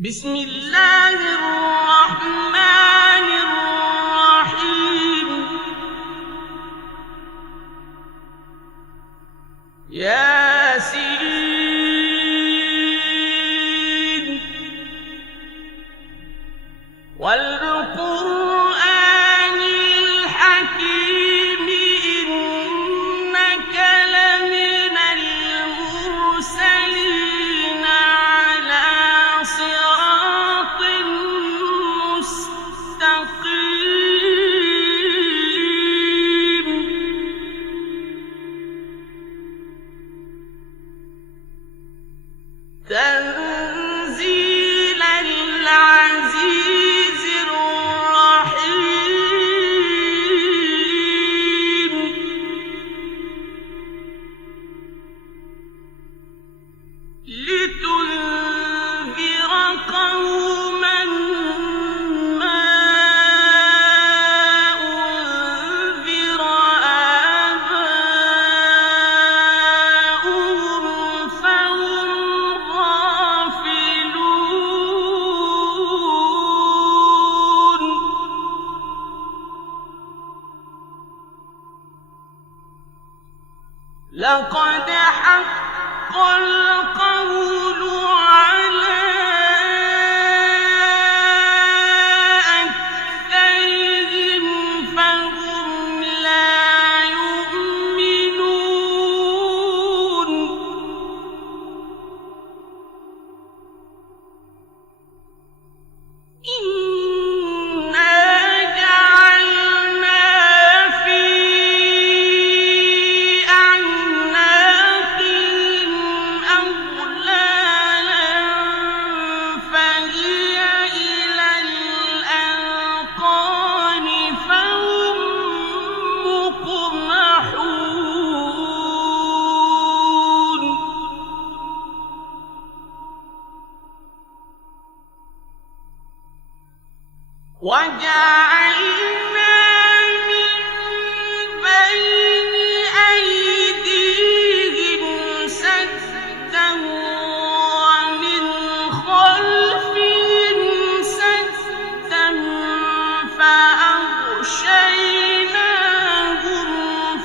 بسم الله الرحمن الرحيم. ياسين والقرآن الحكيم إنك لمن المرسلين على صراط مستقيم. تنزيل العزيز الرحيم. لتنذر قوما ما أنذر آباؤهم فهم غافلون. لقد حق القول على أكثرهم فهم لا يؤمنون. إنا جعلنا في أعناقهم أغلالا فهي إلى الأذقان فهم مقمحون. وجعلنا من بين أيديهم سدا ومن خلفهم سدا فأغشيناهم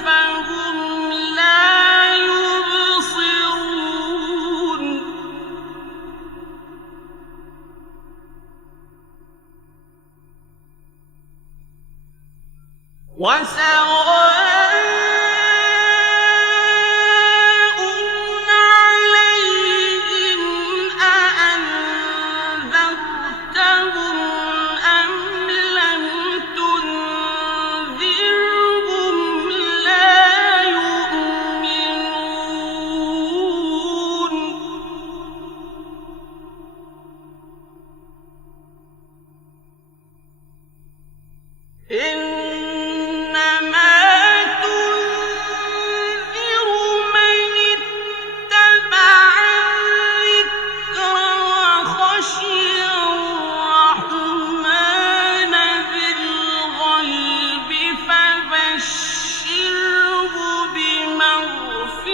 فهم لا يبصرون. وسواء عليهم أأنذرتهم أم لم تنذرهم لا يؤمنون. إنما تنذر من اتبع الذكر وخشي الرحمن بالغيب فبشره بمغفرة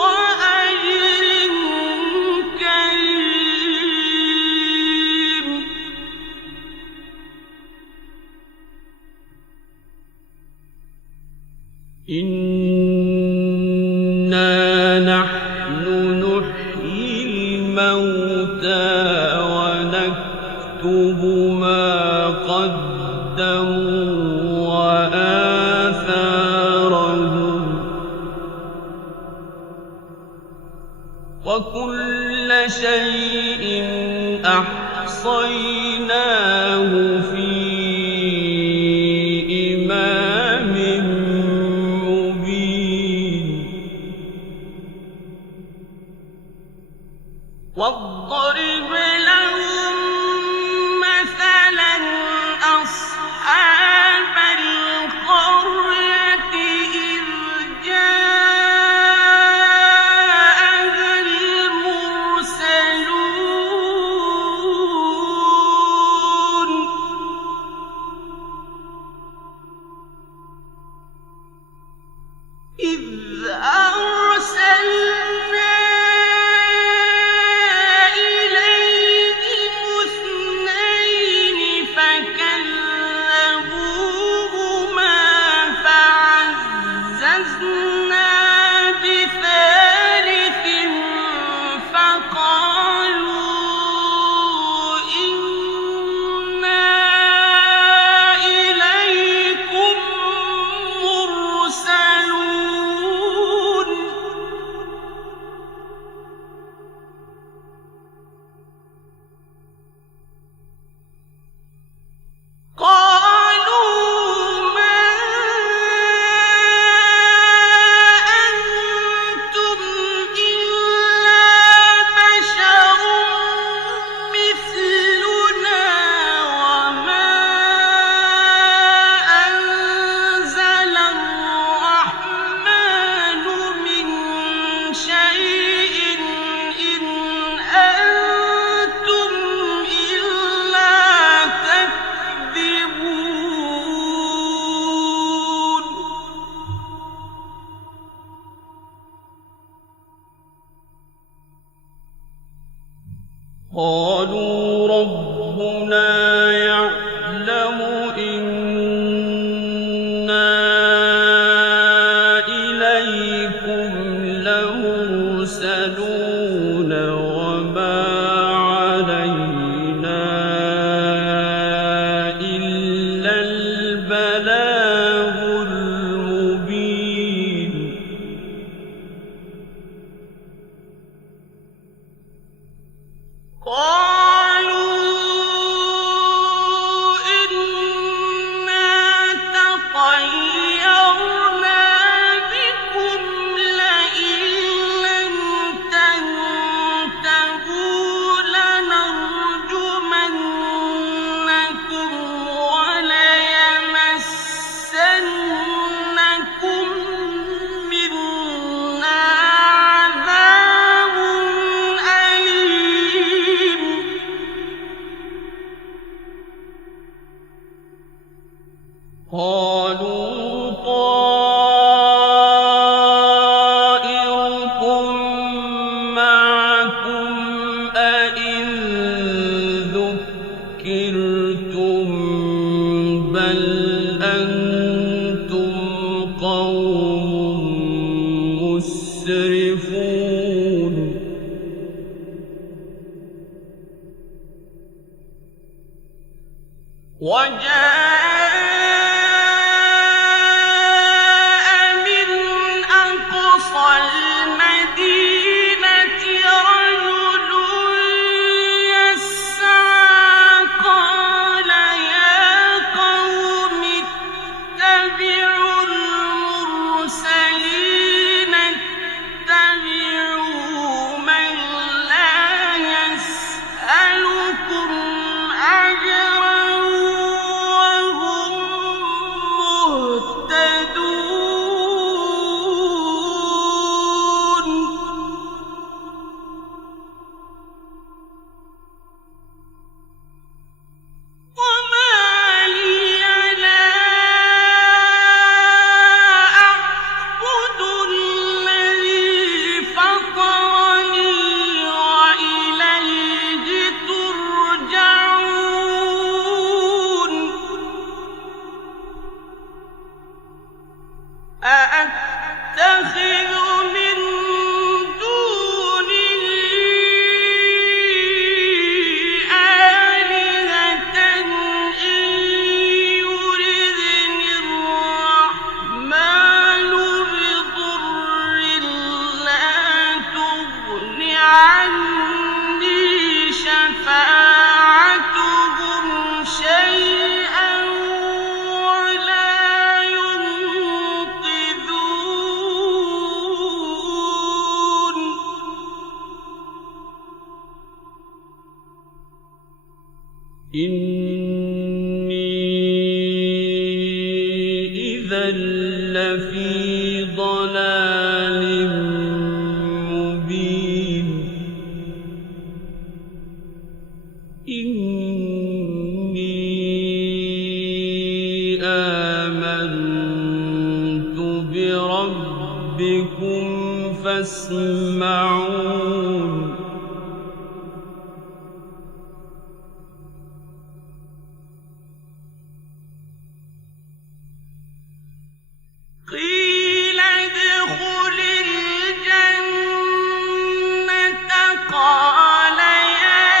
وأجر كريم. إنا نحن نحيي الموتى ونكتب ما قدموا وآثارهم وكل شيء أحصيناه في إمام مبين. واضرب لهم مثلا أصحاب القرية إذ جاءها المرسلون. إذ أرسلنا إلى قالوا ربنا يعلم إنا إليكم لمرسلون وما علينا إلا البلاغ المبين قالوا إنا تطيرنا بكم لئن لم تنتهوا لنرجمنكم وليمسنكم منا عذاب أليم قالوا طائركم معكم أئن ذكرتم بل أنتم قوم مسرفون وجاء من أقصى المدينة رجل يسعى قال يا قوم اتبعوا المرسلين اتبعوا من لا يسألكم أجرا وهم مهتدون وما لي لا أعبد الذي فطرني وإليه ترجعون أأتخذ من دونه آلهة إن يردني الرحمن بضر لا تغن عني شفاعتهم شيئا ولا ينقذون إني إذا لفي ضلال مبين إني آمنت بربكم فاسمعون قيل ادخل الجنة قال يا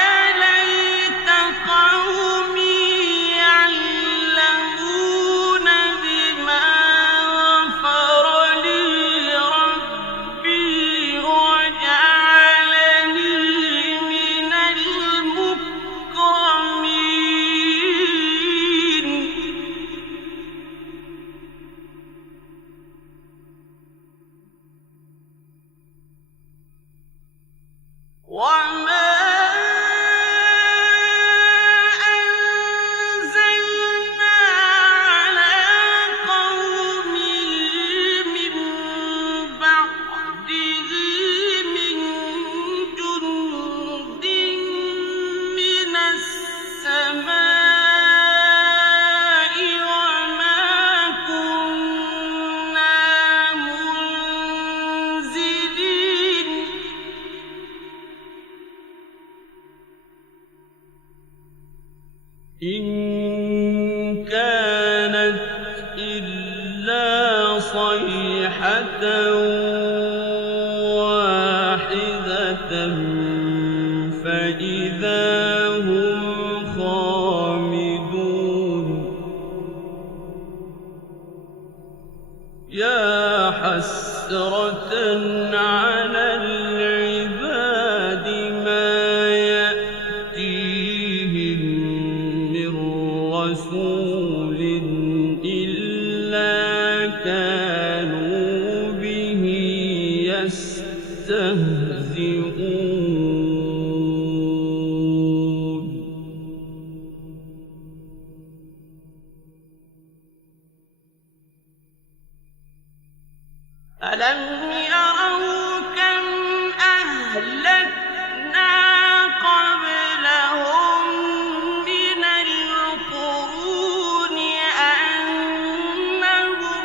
ليت قومي يعلمون بما غفر لي ربي وجعلني من المكرمين وما أنزلنا على قومه من بعده من جند من السماء وما كنا منزلين إن كانت إلا صيحة واحدة فإذا هم خامدون يا حسرة على العباد ما يأتيهم من رسول إلا كانوا به يستهزئون ألم يروا كم أهلكنا قبلهم من القرون أنهم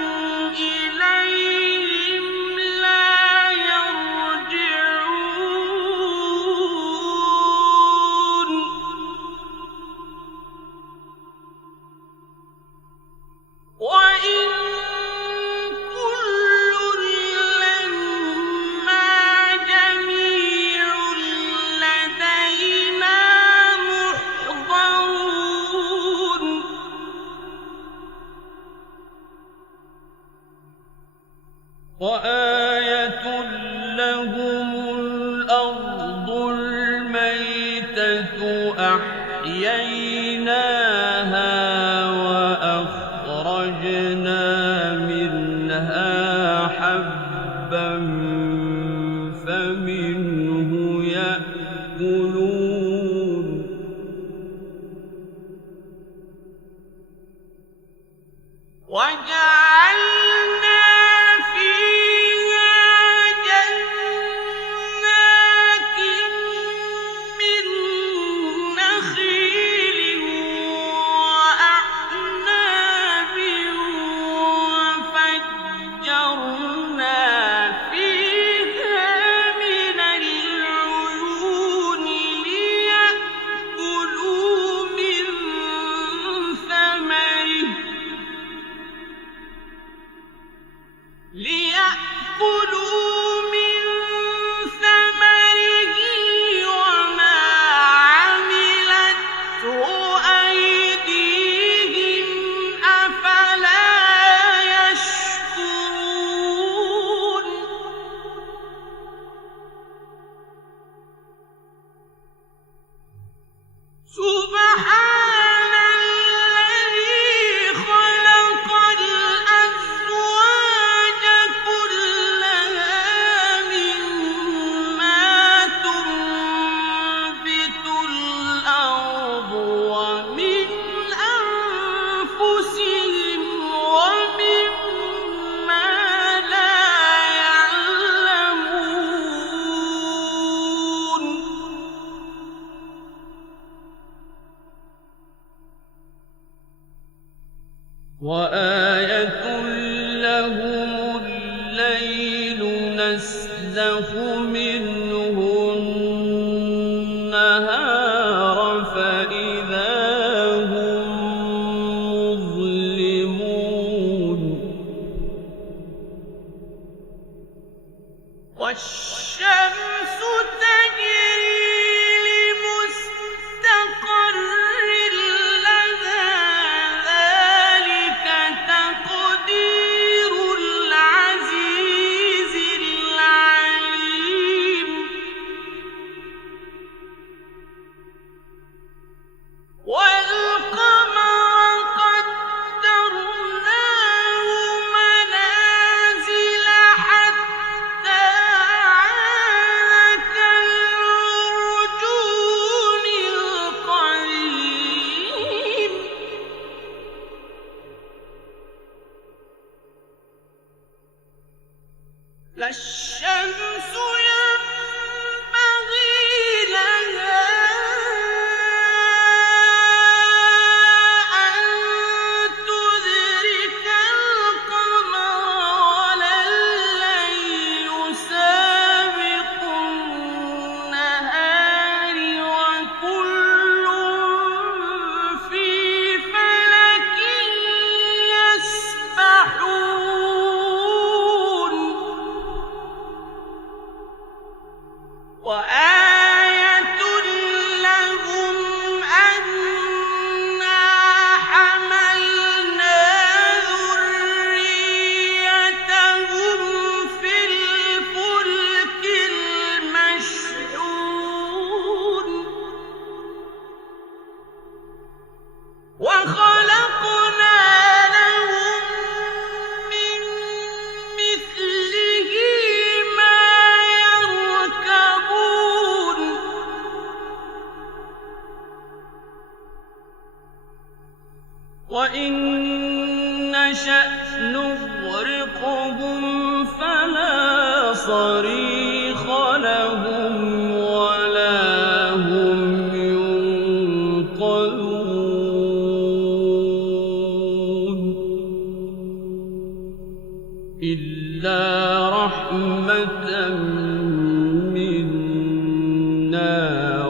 إليهم لا يرجعون وإن كل لما جميع لدينا محضرون وآية لهم الأرض الميتة أحييناها وأخرجنا منها حبا فمنه يأكلون وجعلنا فيها جنات من نخيل وأعناب وفجرنا فيها من العيون ليأكلوا من ثمره وما عملته أيديهم أفلا يشكرون سبحان الذي خلق الأزواج كلها مما تنبت الأرض ومن أنفسهم ومما لا يعلمون وآية لهم الليل نسلخ منه النهار فإذا هم مظلمون والشمس تجري لمستقر لها ذلك تقدير العزيز العليم وإن نشأ نغرقهم فلا صريخ لهم ولا هم ينقذون إلا رحمة منا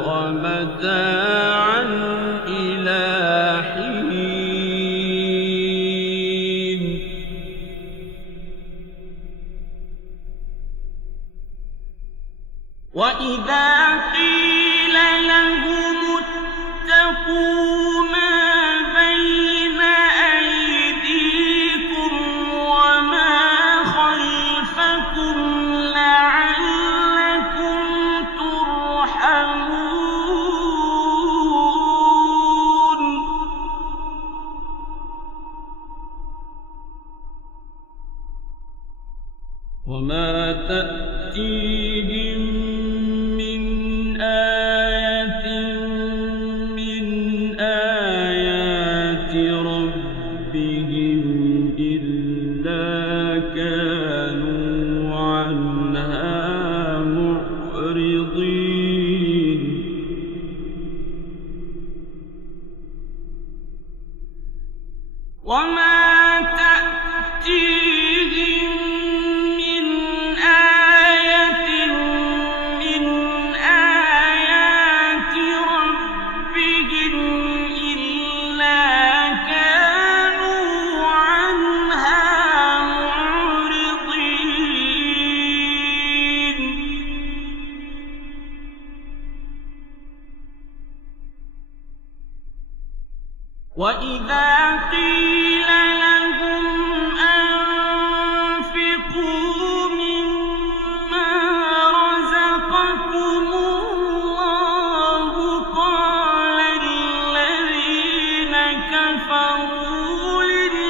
ومتاعا إلى حين وإذا قيل لهم اتقوا ما بين أيديكم وما خلفكم لعلكم ترحمون وما تأتيهم من آية من آيات ربهم إلا كانوا عنها معرضين وما تأتيهم من آية من آيات ربهم إلا كانوا عنها معرضين وإذا قيل لهم أنفقوا مما رزقكم الله قال الذين كفروا للذين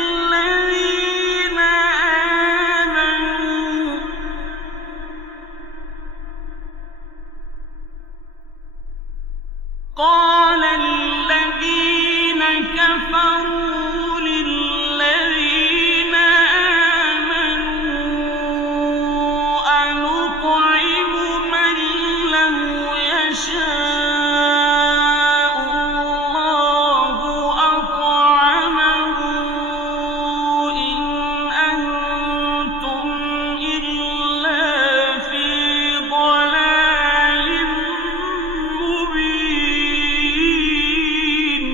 آمنوا قال الذين كفروا للذين آمنوا أنطعم من لو يشاء الله أطعمه إن أنتم إلا في ضلال مبين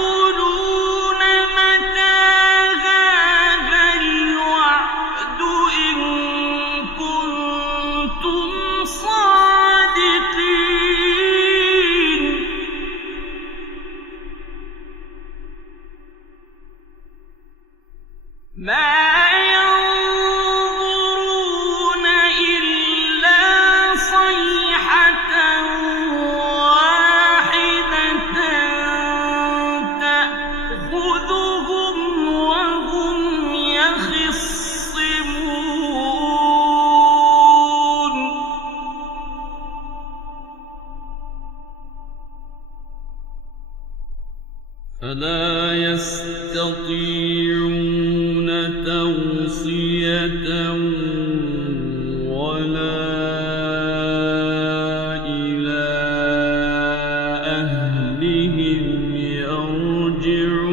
ويقولون متى هذا الوعد إن كنتم صادقين ما ينظرون إلا صيحة واحدة تأخذهم وهم يخصمون فلا يستطيعون توصية ولا إلى أهلهم يرجعون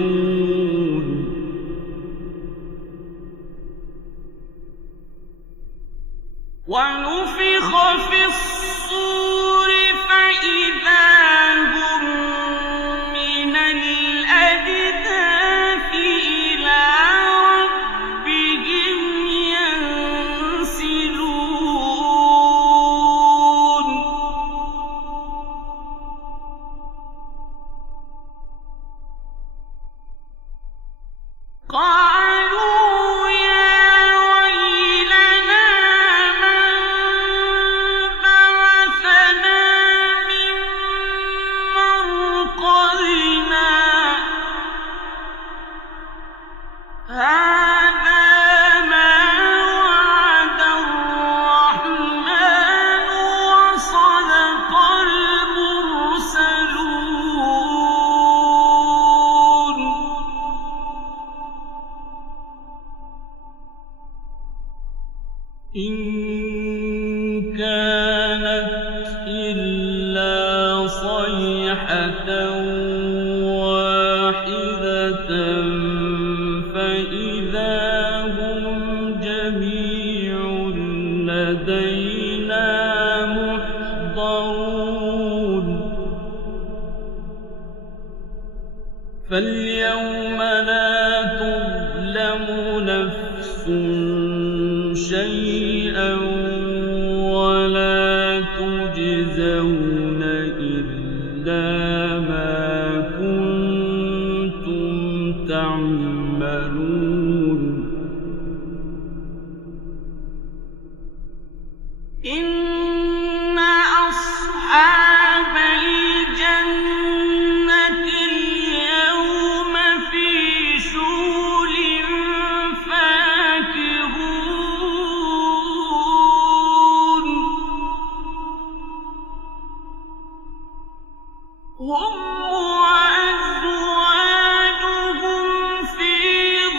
ونفخ في الصور فإذا هم من الأجداث إلى ربهم ينسلون قالوا يا ويلنا من بعثنا من مرقدنا هذا ما وعد الرحمن إن كانت إلا صيحة واحدة فإذا هم جميع لدينا محضرون فاليوم لا تظلم نفس شيئا ولا تجزون إلا ما كنتم تعملون إن أصحاب الجنة اليوم في شغل فاكهون هم وأزواجهم في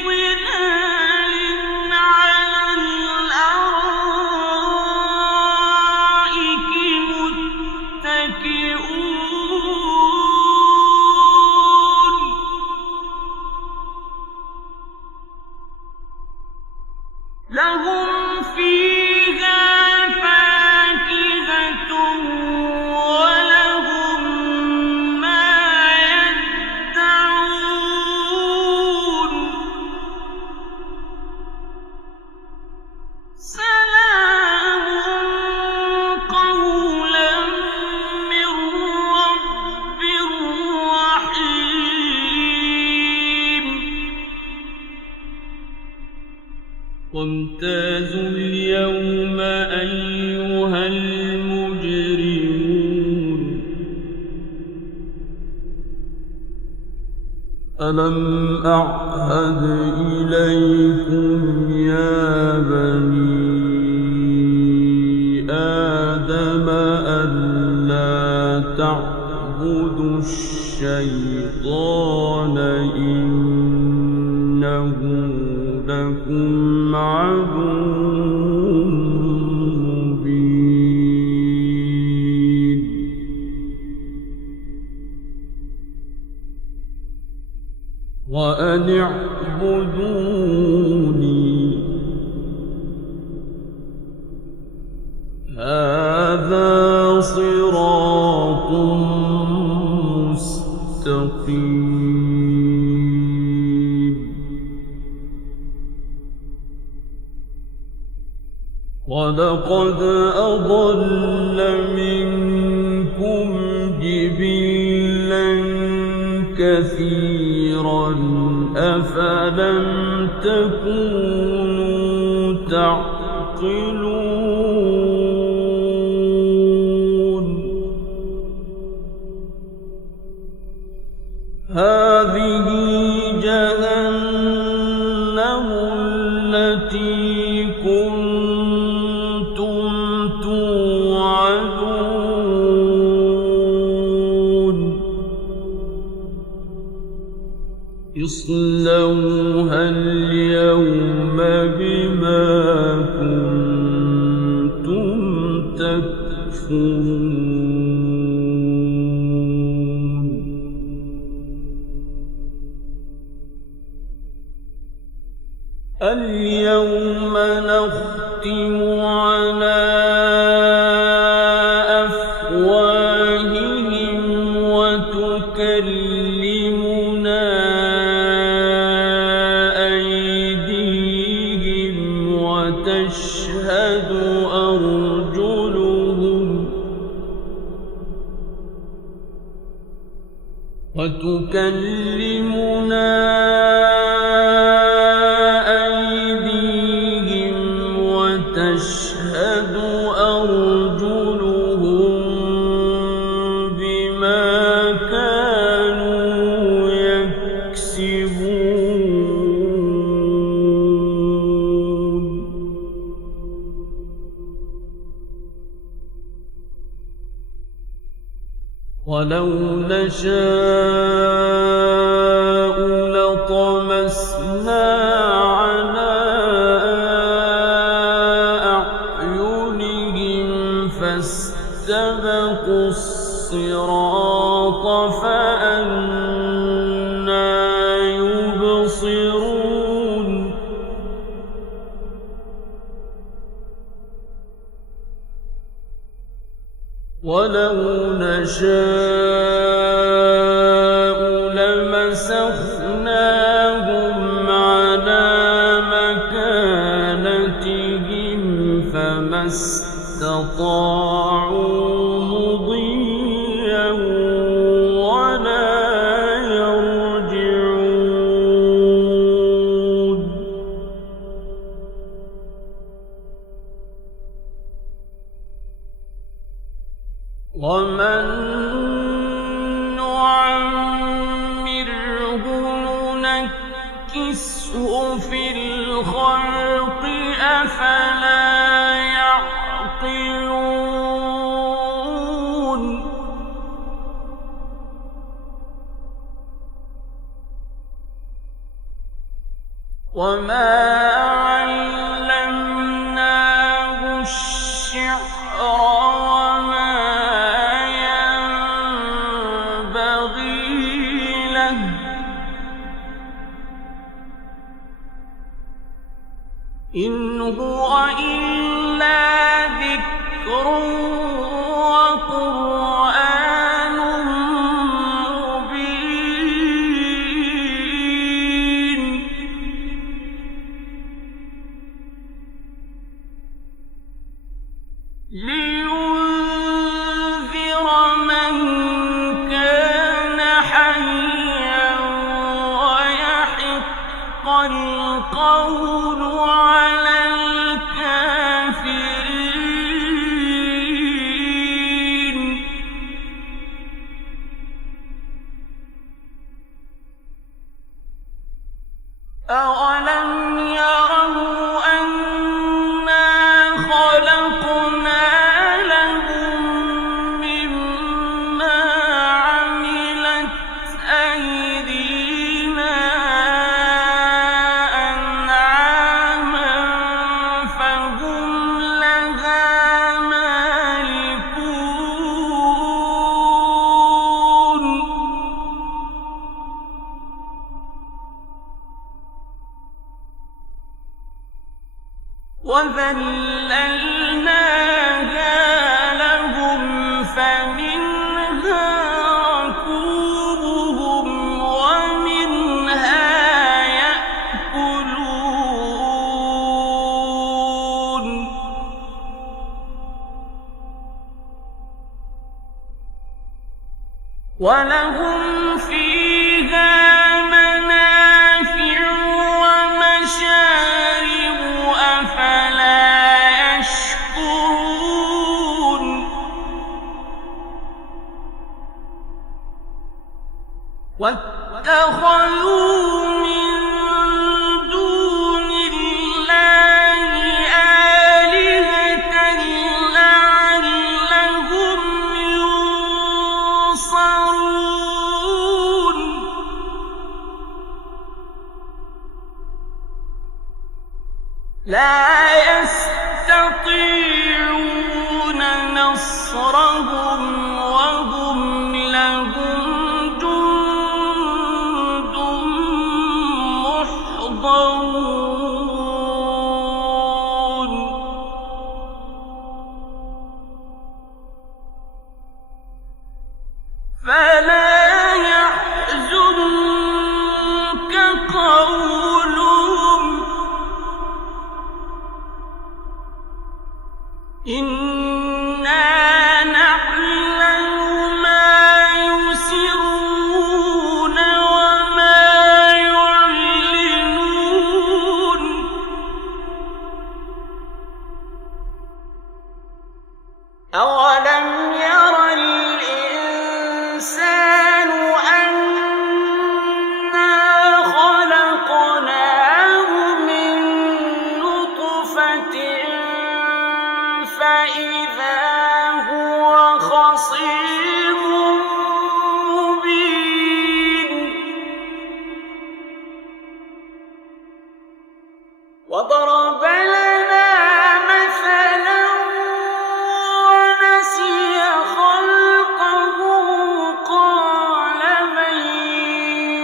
ظلال على الأرائك متكئون لهم فيها فاكهة ولهم ما يدعون سلام قولا من رب رحيم وامتازوا اليوم أيها المجرمون ألم أعهد إليكم يا بني آدم ألا تعبدوا الشيطان إنه لكم عدو مبين وأن اعبدوني هذا صراط مستقيم ولقد أضل منكم جبلا كثيرا أفلم تكونوا تعقلون هذه جهنم التي كنتم توعدون اصلوها اليوم بما كنتم تكفرون اليوم نختم على أفواههم وتكلمنا أيديهم وتشهد أرجلهم وتشهد أرجلهم بما كانوا يكسبون ولو نشاء لطمسنا على أعينهم ولو نشاء لمسخناهم على مكانتهم فما استطاعوا مضيا ولا يرجعون ومن نعمره ننكسه في الخلق أفلا يعقلون وما علمناه الشعر وما ينبغي له إن هو إلا ذكر وقرآن مبين لينذر من كان حيا ويحق القول على الكافرين أولم يروا أنا خلقنا لهم مما عملت أيدينا أنعاما فهم لها مالكون وذللناها لهم فمنها ركوبهم ومنها يأكلون ولهم فيها منافع ومشارب أفلا يشكرون واتخذوا من دون الله آلهة لعلهم ينصرون لا يستطيعون نصرهم وهم لهم جند محضرون فلا يحزنك قولهم إنا نعلم ما يسرون وما يعلنون أولم ير الإنسان أنا خلقناه من نطفة فإذا هو خصيم مبين وضرب لنا مثلا ونسي خلقه قال من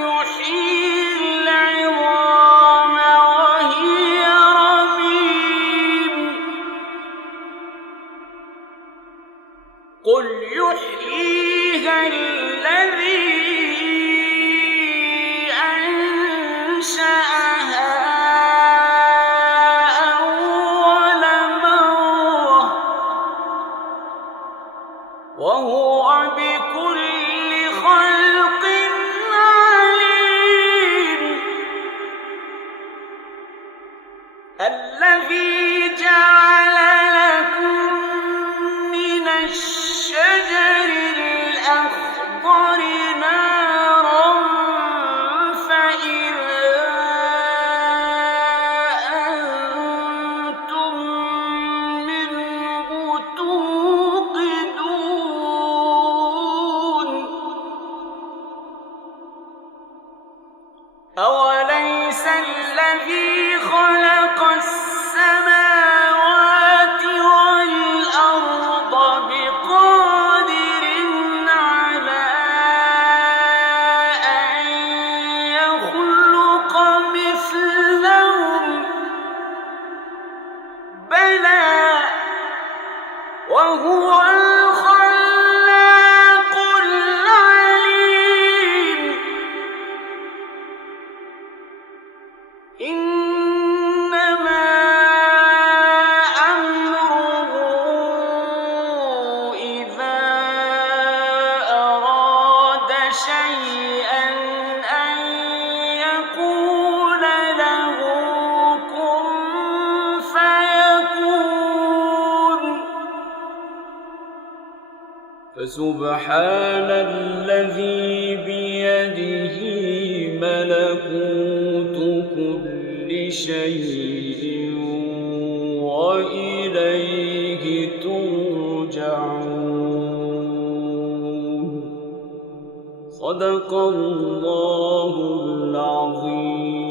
يحيي العظام وهي رميم قل الذي جعل لكم من الشجر الأخضر نارا فإذا أنتم منه توقدون أوليس الذي خلق السماوات والأرض بقادر على أن يخلق مثلهم بلى وهو الخلاق العليم إنما أمره إذا أراد شيئا أن يقول له كن فيكون فسبحان الذي بيده ملكوت كل شيء وإليه ترجعون صدق الله العظيم.